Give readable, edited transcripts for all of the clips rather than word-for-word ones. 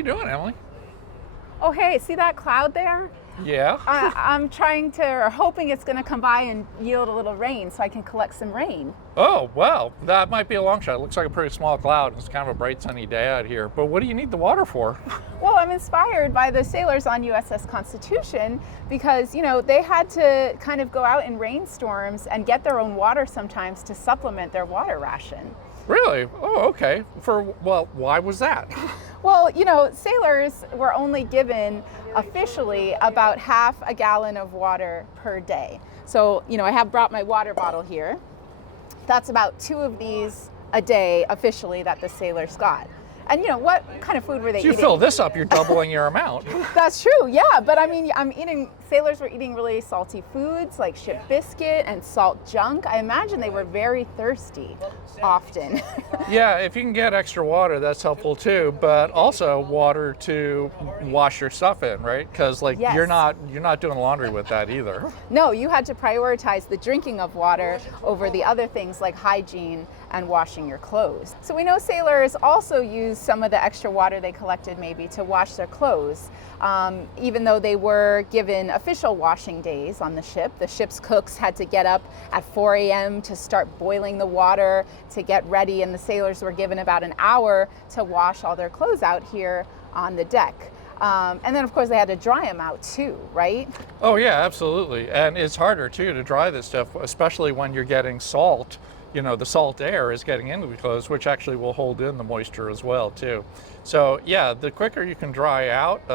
you doing, Emily? Oh, hey, see that cloud there? Yeah. I'm trying to, or hoping it's going to come by and yield a little rain so I can collect some rain. Oh, well, that might be a long shot. It looks like a pretty small cloud. It's kind of a bright sunny day out here. But what do you need the water for? Well, I'm inspired by the sailors on USS Constitution because, they had to kind of go out in rainstorms and get their own water sometimes to supplement their water ration. Really? Oh, okay. Why was that? Well, sailors were only given officially about half a gallon of water per day. So, I have brought my water bottle here. That's about 2 of these a day officially that the sailors got. And what kind of food were they If you eating? fill this up, you're doubling your amount. That's true, yeah. But sailors were eating really salty foods like ship biscuit and salt junk. I imagine they were very thirsty often. Yeah, if you can get extra water, that's helpful too. But also water to wash your stuff in, right? Because Yes. you're not doing laundry with that either. No, you had to prioritize the drinking of water over the other things like hygiene and washing your clothes. So we know sailors also used some of the extra water they collected maybe to wash their clothes. Even though they were given official washing days on the ship, the ship's cooks had to get up at 4 a.m. to start boiling the water to get ready, and the sailors were given about an hour to wash all their clothes out here on the deck. And then, of course, they had to dry them out too, right? Oh, yeah, absolutely. And it's harder too to dry this stuff, especially when you're getting salt. The salt air is getting into the clothes, which actually will hold in the moisture as well too. So yeah, the quicker you can dry out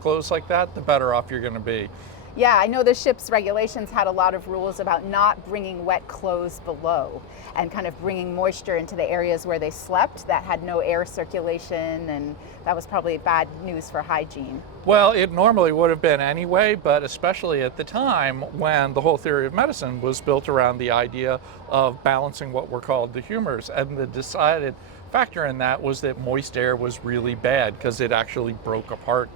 clothes like that, the better off you're going to be. Yeah, I know the ship's regulations had a lot of rules about not bringing wet clothes below and kind of bringing moisture into the areas where they slept that had no air circulation, and that was probably bad news for hygiene. Well, it normally would have been anyway, but especially at the time when the whole theory of medicine was built around the idea of balancing what were called the humors, and the decided factor in that was that moist air was really bad because it actually broke apart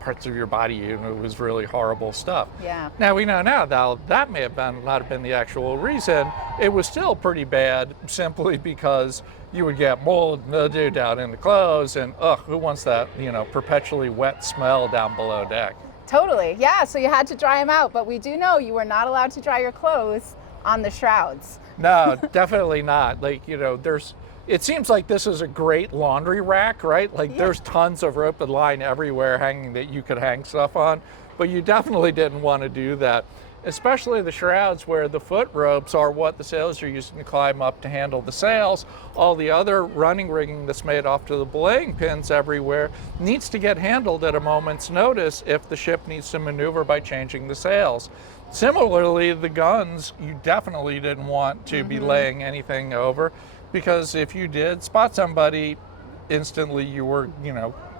parts of your body, and it was really horrible stuff. Yeah. Now we know now that may have not have been the actual reason. It was still pretty bad simply because you would get mold, mildew down in the clothes, and who wants that, perpetually wet smell down below deck? Totally, yeah, so you had to dry them out, but we do know you were not allowed to dry your clothes on the shrouds. No, definitely not. It seems like this is a great laundry rack, right? There's tons of rope and line everywhere hanging that you could hang stuff on, but you definitely didn't want to do that, especially the shrouds where the foot ropes are what the sailors are using to climb up to handle the sails. All the other running rigging that's made off to the belaying pins everywhere needs to get handled at a moment's notice if the ship needs to maneuver by changing the sails. Similarly, the guns, you definitely didn't want to be laying anything over, because if you did spot somebody, instantly you were,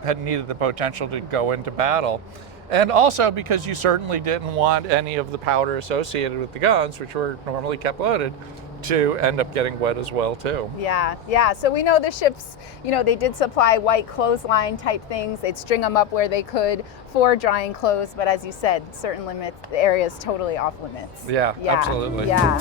had needed the potential to go into battle. And also because you certainly didn't want any of the powder associated with the guns, which were normally kept loaded, to end up getting wet as well too. Yeah. So we know the ships, they did supply white clothesline type things. They'd string them up where they could for drying clothes, but as you said, certain areas totally off limits. Yeah, absolutely. Yeah.